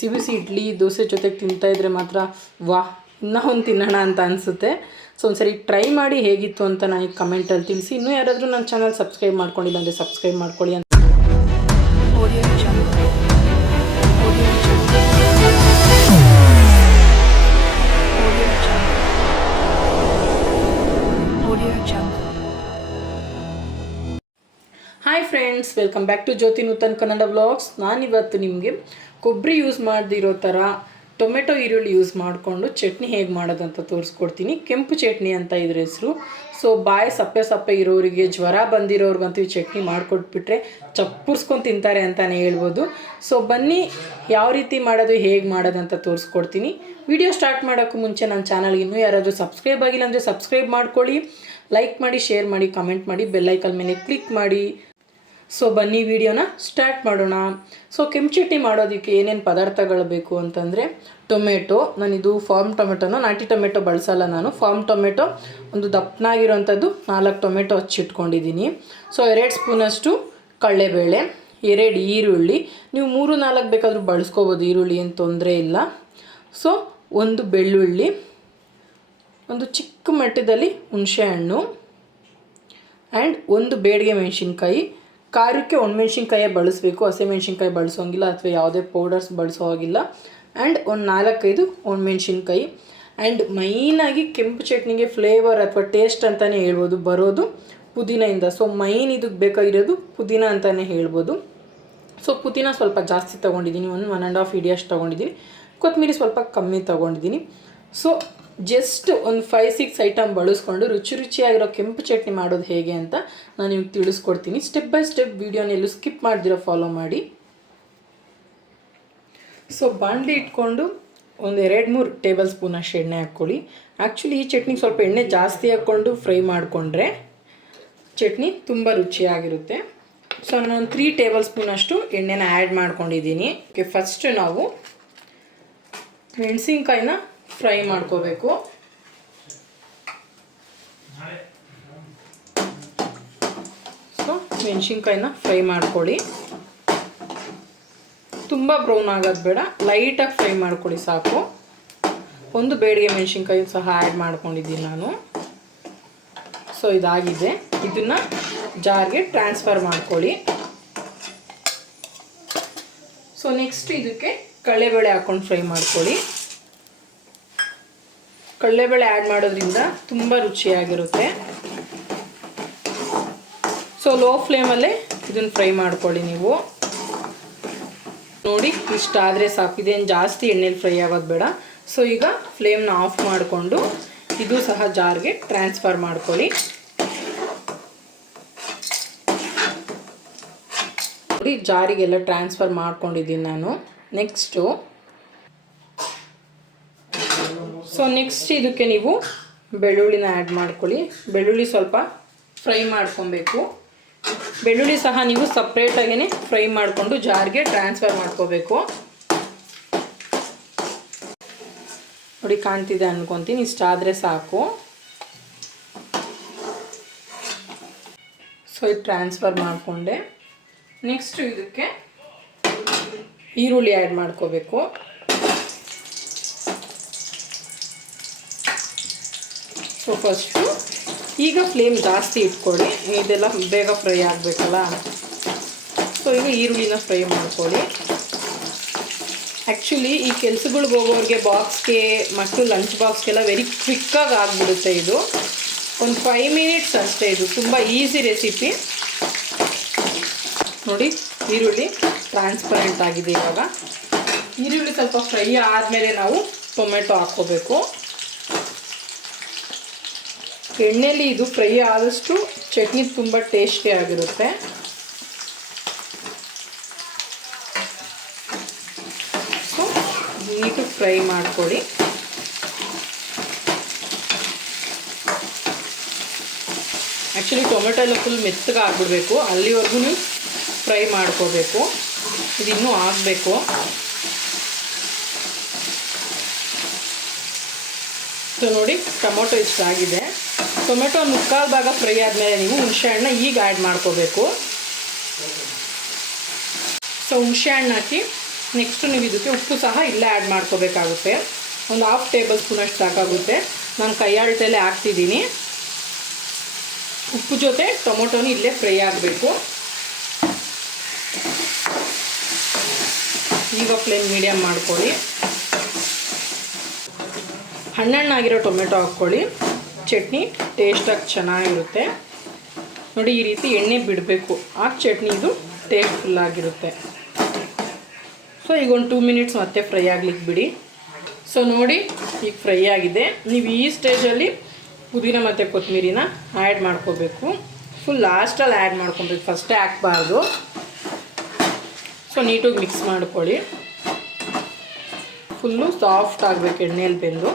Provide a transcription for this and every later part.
ಬಿಸಿ ಬಿಸಿ ಇಡ್ಲಿ, ದೋಸೆ ಜೊತೆಗೆ ತಿಂತಾಯಿದ್ರೆ ಮಾತ್ರ ವಾಹ್ ಇನ್ನೂ ಒಂದು ತಿನ್ನೋಣ ಅಂತ ಅನಿಸುತ್ತೆ. ಸೊ ಒಂದ್ಸರಿ ಟ್ರೈ ಮಾಡಿ ಹೇಗಿತ್ತು ಅಂತ ನನಗೆ ಕಮೆಂಟಲ್ಲಿ ತಿಳಿಸಿ. ಇನ್ನೂ ಯಾರಾದರೂ ನನ್ನ ಚಾನಲ್ ಸಬ್ಸ್ಕ್ರೈಬ್ ಮಾಡ್ಕೊಂಡಿಲ್ಲ ಅಂದರೆ ಸಬ್ಸ್ಕ್ರೈಬ್ ಮಾಡ್ಕೊಳ್ಳಿ ಅಂತ friends welcome back to Jyothi Nutan Kannada vlogs ನಾನಿವತ್ತು ನಿಮಗೆ ಕೊಬ್ಬರಿ ಯೂಸ್ ಮಾಡದಿರೋ ಥರ ಟೊಮೆಟೊ ಈರುಳ್ಳಿ ಯೂಸ್ ಮಾಡಿಕೊಂಡು ಚಟ್ನಿ ಹೇಗೆ ಮಾಡೋದಂತ ತೋರಿಸ್ಕೊಡ್ತೀನಿ. ಕೆಂಪು ಚಟ್ನಿ ಅಂತ ಇದ್ರ ಹೆಸರು. ಸೊ ಬಾಯ ಸಪ್ಪೆ ಸಪ್ಪೆ ಇರೋರಿಗೆ ಜ್ವರ ಬಂದಿರೋರಿಗಂತೂ ಈ ಚಟ್ನಿ ಮಾಡಿಕೊಟ್ಬಿಟ್ರೆ ಚಪ್ಪುರ್ಸ್ಕೊಂಡು ತಿಂತಾರೆ ಅಂತಲೇ ಹೇಳ್ಬೋದು. ಸೊ ಬನ್ನಿ ಯಾವ ರೀತಿ ಮಾಡೋದು, ಹೇಗೆ ಮಾಡೋದಂತ ತೋರಿಸ್ಕೊಡ್ತೀನಿ. ವಿಡಿಯೋ ಸ್ಟಾರ್ಟ್ ಮಾಡೋಕ್ಕೂ ಮುಂಚೆ ನನ್ನ ಚಾನಲ್ ಇನ್ನೂ ಯಾರಾದರೂ ಸಬ್ಸ್ಕ್ರೈಬ್ ಆಗಿಲ್ಲ ಅಂದರೆ ಸಬ್ಸ್ಕ್ರೈಬ್ ಮಾಡ್ಕೊಳ್ಳಿ. ಲೈಕ್ ಮಾಡಿ ಶೇರ್ ಮಾಡಿ ಕಮೆಂಟ್ ಮಾಡಿ ಬೆಲ್ಲೈಕಲ್ ಮೇಲೆ ಕ್ಲಿಕ್ ಮಾಡಿ. ಸೊ ಬನ್ನಿ ವಿಡಿಯೋನ ಸ್ಟಾರ್ಟ್ ಮಾಡೋಣ. ಸೊ ಕೆಂಪು ಚಟ್ನಿ ಮಾಡೋದಕ್ಕೆ ಏನೇನು ಪದಾರ್ಥಗಳು ಬೇಕು ಅಂತಂದರೆ, ಟೊಮೆಟೊ, ನಾನಿದು ಫಾರ್ಮ್ ಟೊಮೆಟೊನ, ನಾಟಿ ಟೊಮೆಟೊ ಬಳಸಲ್ಲ ನಾನು. ಫಾರ್ಮ್ ಟೊಮೆಟೊ, ಒಂದು ದಪ್ಪನಾಗಿರೋಂಥದ್ದು ನಾಲ್ಕು ಟೊಮೆಟೊ ಹಚ್ಚಿಟ್ಕೊಂಡಿದ್ದೀನಿ ಸೊ ಎರಡು ಸ್ಪೂನಷ್ಟು ಕಡಲೆಬೇಳೆ, ಎರಡು ಈರುಳ್ಳಿ. ನೀವು ಮೂರು ನಾಲ್ಕು ಬೇಕಾದರೂ ಬಳಸ್ಕೋಬೋದು, ಈರುಳ್ಳಿ ಏನು ತೊಂದರೆ ಇಲ್ಲ. ಸೊ ಒಂದು ಬೆಳ್ಳುಳ್ಳಿ, ಒಂದು ಚಿಕ್ಕ ಮಟ್ಟದಲ್ಲಿ ಹುಣಸೆಹಣ್ಣು ಆ್ಯಂಡ್ ಒಂದು ಬೇಡಿಗೆ ಮೆಣಸಿನ್ಕಾಯಿ. ಖಾರಕ್ಕೆ ಒಣಮೆಣ್ಸಿನ್ಕಾಯೇ ಬಳಸಬೇಕು ಹಸಿಮೆಣ್ಸಿನ್ಕಾಯಿ ಬಳಸೋಂಗಿಲ್ಲ ಅಥವಾ ಯಾವುದೇ ಪೌಡರ್ಸ್ ಬಳಸೋ ಹಾಗಿಲ್ಲ. ಆ್ಯಂಡ್ ಒಂದು ನಾಲ್ಕೈದು ಒಣಮೆಣ್ಸಿನ್ಕಾಯಿ ಆ್ಯಂಡ್ ಮೈನಾಗಿ ಕೆಂಪು ಚಟ್ನಿಗೆ ಫ್ಲೇವರ್ ಅಥವಾ ಟೇಸ್ಟ್ ಅಂತಲೇ ಹೇಳ್ಬೋದು, ಬರೋದು ಪುದೀನದಿಂದ ಸೊ ಮೈನ್ ಇದಕ್ಕೆ ಬೇಕಾಗಿರೋದು ಪುದೀನ ಅಂತಲೇ ಹೇಳ್ಬೋದು. ಸೊ ಪುದೀನ ಸ್ವಲ್ಪ ಜಾಸ್ತಿ ತೊಗೊಂಡಿದ್ದೀನಿ, ಒಂದು ಒನ್ ಆ್ಯಂಡ್ ಹಾಫ್ ಇಡಿಯಷ್ಟು ತೊಗೊಂಡಿದ್ದೀನಿ. ಕೊತ್ತಂಬರಿ ಸ್ವಲ್ಪ ಕಮ್ಮಿ ತೊಗೊಂಡಿದ್ದೀನಿ. ಸೊ ಜಸ್ಟ್ ಒಂದು ಫೈವ್ ಸಿಕ್ಸ್ ಐಟಮ್ ಬಳಸ್ಕೊಂಡು ರುಚಿ ರುಚಿಯಾಗಿರೋ ಕೆಂಪು ಚಟ್ನಿ ಮಾಡೋದು ಹೇಗೆ ಅಂತ ನಾನು ನಿಮ್ಗೆ ತಿಳಿಸ್ಕೊಡ್ತೀನಿ. ಸ್ಟೆಪ್ ಬೈ ಸ್ಟೆಪ್ ವೀಡಿಯೋನ ಎಲ್ಲೂ ಸ್ಕಿಪ್ ಮಾಡ್ದಿರೋ ಫಾಲೋ ಮಾಡಿ. ಸೊ ಬಾಂಡ್ಲಿ ಇಟ್ಕೊಂಡು ಒಂದು ಎರಡು, ಮೂರು ಟೇಬಲ್ ಸ್ಪೂನ್ ಅಷ್ಟು ಎಣ್ಣೆ ಹಾಕ್ಕೊಳ್ಳಿ. ಆ್ಯಕ್ಚುಲಿ ಈ ಚಟ್ನಿಗೆ ಸ್ವಲ್ಪ ಎಣ್ಣೆ ಜಾಸ್ತಿ ಹಾಕ್ಕೊಂಡು ಫ್ರೈ ಮಾಡಿಕೊಂಡ್ರೆ ಚಟ್ನಿ ತುಂಬ ರುಚಿಯಾಗಿರುತ್ತೆ. ಸೊ ನಾನು ತ್ರೀ ಟೇಬಲ್ ಸ್ಪೂನ್ ಅಷ್ಟು ಎಣ್ಣೆನ ಆ್ಯಡ್ ಮಾಡ್ಕೊಂಡಿದ್ದೀನಿ. ಓಕೆ ಫಸ್ಟ್ ನಾವು ಮೆಣಸಿನ್ಕಾಯಿನ ಫ್ರೈ ಮಾಡ್ಕೋಬೇಕು. ಸೊ ಮೆಣಸಿನ್ಕಾಯಿನ ಫ್ರೈ ಮಾಡ್ಕೊಳ್ಳಿ ತುಂಬ ಬ್ರೌನ್ ಆಗೋದು ಬೇಡ, ಲೈಟಾಗಿ ಫ್ರೈ ಮಾಡ್ಕೊಳ್ಳಿ ಸಾಕು. ಒಂದು ಬೇಡಿಗೆ ಮೆಣಸಿನ್ಕಾಯಿ ಸಹ ಆ್ಯಡ್ ಮಾಡ್ಕೊಂಡಿದ್ದೀನಿ ನಾನು. ಸೊ ಇದಾಗಿದೆ. ಇದನ್ನು ಜಾರ್ಗೆ ಟ್ರಾನ್ಸ್ಫರ್ ಮಾಡ್ಕೊಳ್ಳಿ ಸೊ ನೆಕ್ಸ್ಟ್ ಇದಕ್ಕೆ ಕಳೆಬೇಳೆ ಹಾಕ್ಕೊಂಡು ಫ್ರೈ ಮಾಡ್ಕೊಳ್ಳಿ ಕಡಲೆಬೇಳೆ ಆ್ಯಡ್ ಮಾಡೋದ್ರಿಂದ ತುಂಬ ರುಚಿಯಾಗಿರುತ್ತೆ. ಸೊ ಲೋ ಫ್ಲೇಮಲ್ಲೇ ಇದನ್ನು ಫ್ರೈ ಮಾಡ್ಕೊಳ್ಳಿ ನೀವು. ನೋಡಿ ಇಷ್ಟಾದರೆ ಸಾಕು. ಇದೇನು ಜಾಸ್ತಿ ಎಣ್ಣೆಲಿ ಫ್ರೈ ಆಗೋದು ಬೇಡ. ಸೊ ಈಗ ಫ್ಲೇಮ್ನ ಆಫ್ ಮಾಡಿಕೊಂಡು ಇದು ಸಹ ಜಾರ್ಗೆ ಟ್ರಾನ್ಸ್ಫರ್ ಮಾಡ್ಕೊಳ್ಳಿ. ನೋಡಿ ಜಾರಿಗೆಲ್ಲ ಟ್ರಾನ್ಸ್ಫರ್ ಮಾಡ್ಕೊಂಡಿದ್ದೀನಿ ನಾನು. ನೆಕ್ಸ್ಟು ಸೊ ನೆಕ್ಸ್ಟ್ ಇದಕ್ಕೆ ನೀವು ಬೆಳ್ಳುಳ್ಳಿನ ಆ್ಯಡ್ ಮಾಡ್ಕೊಳ್ಳಿ. ಬೆಳ್ಳುಳ್ಳಿ ಸ್ವಲ್ಪ ಫ್ರೈ ಮಾಡ್ಕೊಬೇಕು. ಬೆಳ್ಳುಳ್ಳಿ ಸಹ ನೀವು ಸಪ್ರೇಟಾಗೇ ಫ್ರೈ ಮಾಡಿಕೊಂಡು ಜಾರ್ಗೆ ಟ್ರಾನ್ಸ್ಫರ್ ಮಾಡ್ಕೋಬೇಕು. ನೋಡಿ, ಕಾಣ್ತಿದೆ ಅನ್ಕೊತೀನಿ. ಇಷ್ಟಾದರೆ ಸಾಕು. ಸೊ ಇದು ಟ್ರಾನ್ಸ್ಫರ್ ಮಾಡಿಕೊಂಡೆ. ನೆಕ್ಸ್ಟು ಇದಕ್ಕೆ ಈರುಳ್ಳಿ ಆ್ಯಡ್ ಮಾಡ್ಕೋಬೇಕು. ಸೊ ಫಸ್ಟು ಈಗ ಫ್ಲೇಮ್ ಜಾಸ್ತಿ ಇಟ್ಕೊಳ್ಳಿ. ಇದೆಲ್ಲ ಬೇಗ ಫ್ರೈ ಆಗಬೇಕಲ್ಲ? ಸೊ ಈಗ ಈರುಳ್ಳಿನ ಫ್ರೈ ಮಾಡ್ಕೊಳ್ಳಿ. ಆ್ಯಕ್ಚುಲಿ ಈ ಕೆಲ್ಸಗಳಿಗೆ ಹೋಗೋರಿಗೆ ಬಾಕ್ಸ್ಗೆ ಮತ್ತು ಲಂಚ್ ಬಾಕ್ಸ್ಗೆಲ್ಲ ವೆರಿ ಕ್ವಿಕ್ಕಾಗಿ ಆಗಿಬಿಡುತ್ತೆ ಇದು. ಒಂದು ಫೈವ್ ಮಿನಿಟ್ಸ್ ಅಷ್ಟೇ ಇದು. ತುಂಬ ಈಸಿ ರೆಸಿಪಿ ನೋಡಿ, ಈರುಳ್ಳಿ ಟ್ರಾನ್ಸ್ಪರೆಂಟ್ ಆಗಿದೆ ಇವಾಗ. ಈರುಳ್ಳಿ ಸ್ವಲ್ಪ ಫ್ರೈ ಆದಮೇಲೆ ನಾವು ಟೊಮೆಟೊ ಹಾಕ್ಕೋಬೇಕು. ಎಣ್ಣೆಲಿ ಇದು ಫ್ರೈ ಆದಷ್ಟು ಚಟ್ನಿ ತುಂಬ ಟೇಸ್ಟಿ ಆಗಿರುತ್ತೆ. ಸೊ, ನೀಟು ಫ್ರೈ ಮಾಡಿಕೊಡಿ. ಆ್ಯಕ್ಚುಲಿ ಟೊಮೆಟೊ ಎಲ್ಲ ಫುಲ್ ಮೆತ್ತಗೆ ಆಗ್ಬಿಡ್ಬೇಕು. ಅಲ್ಲಿವರೆಗೂ ಫ್ರೈ ಮಾಡ್ಕೋಬೇಕು. ಇದು ಇನ್ನೂ ಆಗಬೇಕು. ಸೊ, ನೋಡಿ ಟೊಮೊಟೊ ಇಷ್ಟ ಆಗಿದೆ ಟೊಮೆಟೊ ಮುಕ್ಕಾಲು ಭಾಗ ಫ್ರೈ ಆದಮೇಲೆ ನೀವು ಹುಣಸೆಹಣ್ಣ ಈಗ ಆ್ಯಡ್ ಮಾಡ್ಕೋಬೇಕು. ಸೊ ಹುಣಸೆಹಣ್ಣು ಹಾಕಿ ನೆಕ್ಸ್ಟು ನೀವು ಇದಕ್ಕೆ ಉಪ್ಪು ಸಹ ಇಲ್ಲೇ ಆ್ಯಡ್ ಮಾಡ್ಕೋಬೇಕಾಗುತ್ತೆ. ಒಂದು ಹಾಫ್ ಟೇಬಲ್ ಸ್ಪೂನಷ್ಟು ಸಾಕಾಗುತ್ತೆ. ನಾನು ಕೈ ಅಳತೆಯಲ್ಲೇ ಹಾಕ್ತಿದ್ದೀನಿ. ಉಪ್ಪು ಜೊತೆ ಟೊಮೊಟೊನು ಇಲ್ಲೇ ಫ್ರೈ ಆಗಬೇಕು. ಈಗ ಫ್ಲೇಮ್ ಮೀಡಿಯಮ್ ಮಾಡ್ಕೊಳ್ಳಿ. ಹಣ್ಣಣ್ಣಾಗಿರೋ ಟೊಮೆಟೊ ಹಾಕ್ಕೊಳ್ಳಿ. ಚಟ್ನಿ ಟೇಸ್ಟಾಗಿ ಚೆನ್ನಾಗಿರುತ್ತೆ. ನೋಡಿ, ಈ ರೀತಿ ಎಣ್ಣೆ ಬಿಡಬೇಕು. ಆ ಚಟ್ನಿ ಇದು ಟೇಸ್ಟ್ಫುಲ್ ಆಗಿರುತ್ತೆ. ಸೊ ಈಗ ಒಂದು ಟೂ ಮಿನಿಟ್ಸ್ ಮತ್ತೆ ಫ್ರೈ ಆಗ್ಲಿಕ್ಕೆ ಬಿಡಿ. ಸೊ ನೋಡಿ, ಈಗ ಫ್ರೈ ಆಗಿದೆ. ನೀವು ಈ ಸ್ಟೇಜಲ್ಲಿ ಪುದೀನ ಮತ್ತು ಕೊತ್ತಂಬರಿನ ಆ್ಯಡ್ ಮಾಡ್ಕೋಬೇಕು. ಫುಲ್ ಲಾಸ್ಟಲ್ಲಿ ಆ್ಯಡ್ ಮಾಡ್ಕೊಬೇಕು. ಫಸ್ಟೇ ಹಾಕ್ಬಾರ್ದು. ಸೊ ನೀಟಾಗಿ ಮಿಕ್ಸ್ ಮಾಡ್ಕೊಳ್ಳಿ. ಫುಲ್ಲು ಸಾಫ್ಟ್ ಆಗಬೇಕು ಎಣ್ಣೆಯಲ್ಲಿ ಬೆಂದು.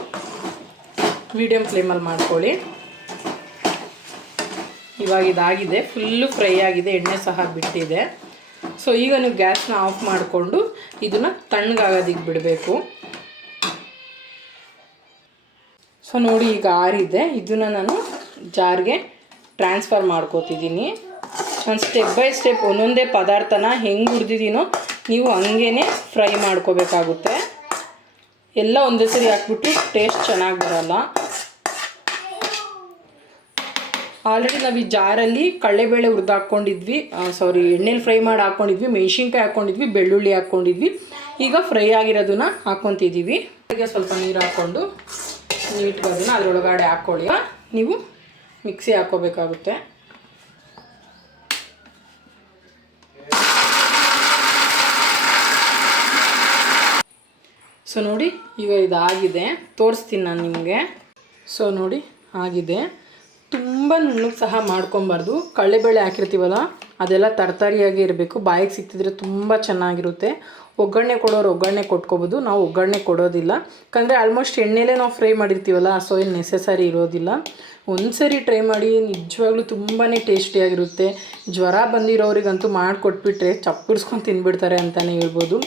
ಮೀಡಿಯಮ್ ಫ್ಲೇಮಲ್ಲಿ ಮಾಡ್ಕೊಳ್ಳಿ. ಇವಾಗ ಇದಾಗಿದೆ. ಫುಲ್ಲು ಫ್ರೈ ಆಗಿದೆ. ಎಣ್ಣೆ ಸಹ ಬಿಟ್ಟಿದೆ. ಸೊ ಈಗ ನೀವು ಗ್ಯಾಸ್ನ ಆಫ್ ಮಾಡಿಕೊಂಡು ಇದನ್ನು ತಣ್ಣಗಾಗೋದಿಕ್ಕೆ ಬಿಡಬೇಕು. ಸೊ ನೋಡಿ ಈಗ ಆರಿದೆ. ಇದನ್ನು ನಾನು ಜಾರ್ಗೆ ಟ್ರಾನ್ಸ್ಫರ್ ಮಾಡ್ಕೋತಿದ್ದೀನಿ. ನಾನು ಸ್ಟೆಪ್ ಬೈ ಸ್ಟೆಪ್ ಒಂದೊಂದೇ ಪದಾರ್ಥನ ಹೆಂಗೆ ಹುರಿದಿದ್ದೀನೋ ನೀವು ಹಂಗೇ ಫ್ರೈ ಮಾಡ್ಕೋಬೇಕಾಗುತ್ತೆ. ಎಲ್ಲ ಒಂದೇ ಸರಿ ಹಾಕ್ಬಿಟ್ಟು ಟೇಸ್ಟ್ ಚೆನ್ನಾಗಿ ಬರಲ್ಲ. ಆಲ್ರೆಡಿ ನಾವು ಈ ಜಾರಲ್ಲಿ ಕಡಲೆಬೇಳೆ ಹುರಿದು ಹಾಕ್ಕೊಂಡಿದ್ವಿ ಸಾರಿ ಎಣ್ಣೆಲಿ ಫ್ರೈ ಮಾಡಿ ಹಾಕ್ಕೊಂಡಿದ್ವಿ ಮೆಣಸಿನ್ಕಾಯಿ ಹಾಕ್ಕೊಂಡಿದ್ವಿ ಬೆಳ್ಳುಳ್ಳಿ ಹಾಕ್ಕೊಂಡಿದ್ವಿ ಈಗ ಫ್ರೈ ಆಗಿರೋದನ್ನ ಹಾಕ್ಕೊತಿದ್ದೀವಿ ಈಗ ಸ್ವಲ್ಪ ನೀರು ಹಾಕ್ಕೊಂಡು ನೀಟ್ಗೆ ಅದನ್ನು ಅದರೊಳಗಡೆ ಹಾಕ್ಕೊಳ್ಳಿ ನೀವು ಮಿಕ್ಸಿ ಹಾಕ್ಕೋಬೇಕಾಗುತ್ತೆ ಸೊ ನೋಡಿ, ಈಗ ಇದಾಗಿದೆ. ತೋರಿಸ್ತೀನಿ ನಾನು ನಿಮಗೆ. ಸೊ ನೋಡಿ, ಆಗಿದೆ. ತುಂಬ ನುಣ್ಣಗೆ ಸಹ ಮಾಡ್ಕೊಬಾರ್ದು. ಕಳ್ಳೆಬೇಳೆ ಹಾಕಿರ್ತೀವಲ್ಲ, ಅದೆಲ್ಲ ತರತರಿಯಾಗಿ ಇರಬೇಕು. ಬಾಯಿಗೆ ಸಿಕ್ತಿದ್ರೆ ತುಂಬ ಚೆನ್ನಾಗಿರುತ್ತೆ. ಒಗ್ಗರಣೆ ಕೊಡೋರು ಒಗ್ಗರಣೆ ಕೊಟ್ಕೋಬೋದು. ನಾವು ಒಗ್ಗರಣೆ ಕೊಡೋದಿಲ್ಲ. ಯಾಕಂದರೆ ಆಲ್ಮೋಸ್ಟ್ ಎಣ್ಣೆಲೇ ನಾವು ಫ್ರೈ ಮಾಡಿರ್ತೀವಲ್ಲ ಸೊ ಏನು ನೆಸೆಸರಿ ಇರೋದಿಲ್ಲ. ಒಂದು ಸರಿ ಟ್ರೈ ಮಾಡಿ, ನಿಜವಾಗ್ಲೂ ತುಂಬಾ ಟೇಸ್ಟಿಯಾಗಿರುತ್ತೆ ಜ್ವರ ಬಂದಿರೋರಿಗಂತೂ ಮಾಡಿಕೊಟ್ಬಿಟ್ರೆ ಚಪ್ಪಿಡ್ಸ್ಕೊಂಡು ತಿನ್ಬಿಡ್ತಾರೆ ಅಂತಲೇ ಹೇಳ್ಬೋದು.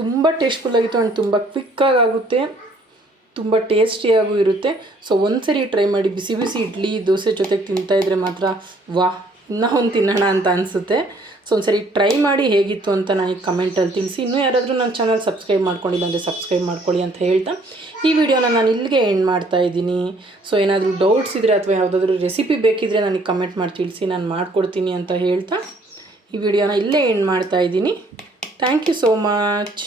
ತುಂಬ ಟೇಸ್ಟ್ಫುಲ್ಲಾಗಿತ್ತು ಆ್ಯಂಡ್ ತುಂಬ ಕ್ವಿಕ್ಕಾಗಿ ಆಗುತ್ತೆ. ತುಂಬ ಟೇಸ್ಟಿಯಾಗೂ ಇರುತ್ತೆ. ಸೊ ಒಂದ್ಸರಿ ಟ್ರೈ ಮಾಡಿ ಬಿಸಿ ಬಿಸಿ ಇಡ್ಲಿ, ದೋಸೆ ಜೊತೆಗೆ ತಿಂತಾಯಿದ್ರೆ ಮಾತ್ರ ವಾಹ್ ಇನ್ನೂ ಒಂದು ತಿನ್ನೋಣ ಅಂತ ಅನಿಸುತ್ತೆ. ಸೊ ಒಂದ್ಸರಿ ಟ್ರೈ ಮಾಡಿ ಹೇಗಿತ್ತು ಅಂತ ನನಗೆ ಕಮೆಂಟಲ್ಲಿ ತಿಳಿಸಿ. ಇನ್ನೂ ಯಾರಾದರೂ ನನ್ನ ಚಾನಲ್ ಸಬ್ಸ್ಕ್ರೈಬ್ ಮಾಡ್ಕೊಂಡಿಲ್ಲ ಅಂದರೆ ಸಬ್ಸ್ಕ್ರೈಬ್ ಮಾಡ್ಕೊಳ್ಳಿ ಅಂತ ಹೇಳ್ತಾ. ಈ ವಿಡಿಯೋನ ನಾನು ಇಲ್ಲಿಗೆ ಎಂಡ್ ಮಾಡ್ತಾ ಇದ್ದೀನಿ. ಸೊ ಏನಾದರೂ ಡೌಟ್ಸ್ ಇದ್ದರೆ ಅಥವಾ ಯಾವುದಾದ್ರೂ ರೆಸಿಪಿ ಬೇಕಿದ್ದರೆ ನನಗೆ ಕಮೆಂಟ್ ಮಾಡಿ ತಿಳಿಸಿ, ನಾನು ಮಾಡಿಕೊಡ್ತೀನಿ ಅಂತ ಹೇಳ್ತಾ. ಈ ವಿಡಿಯೋನ ಇಲ್ಲೇ ಎಂಡ್ ಮಾಡ್ತಾ ಇದ್ದೀನಿ. Thank you so much